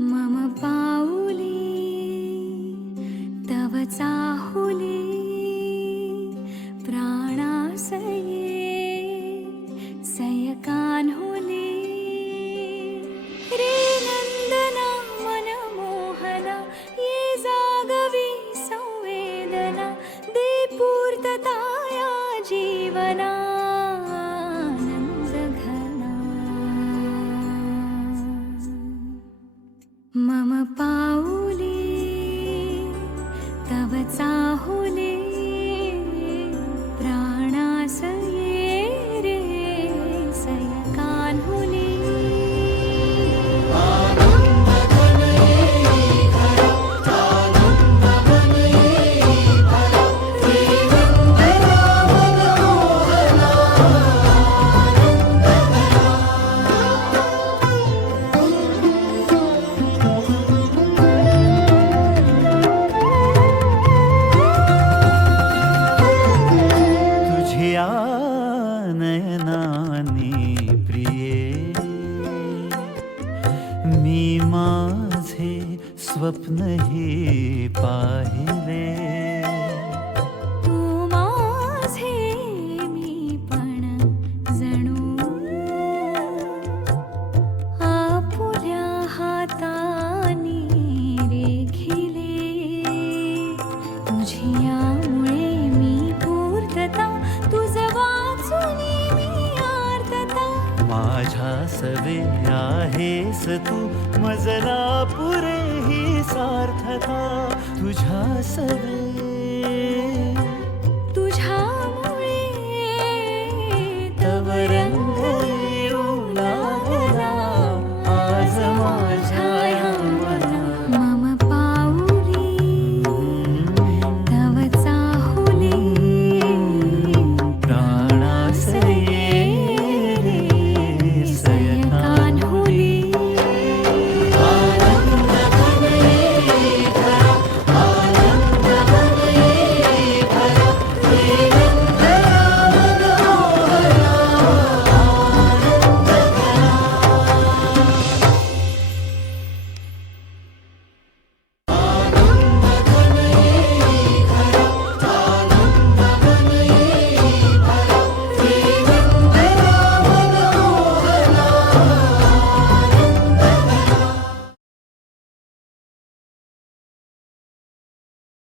मम पाऊली तव चाहुली प्राणासये सयकान्हुली रे नंदना मनमोहना ये जागवी संवेदना दे पूर्तता या जीवना मम पाऊली तव चाहुली प्राणासये रे सयकान्हुली नयनानी प्रिये मी माझे स्वप्न हे पाहिले तू माझे मी पण जणू आपुल्या हातानी रेखिले तुझियामुळे मी पूर्तता तुझ वाचुनी मी आर्तता माझ्या सवे आहेस तू मजला पुरे ही सार्थता तुझ्या सवे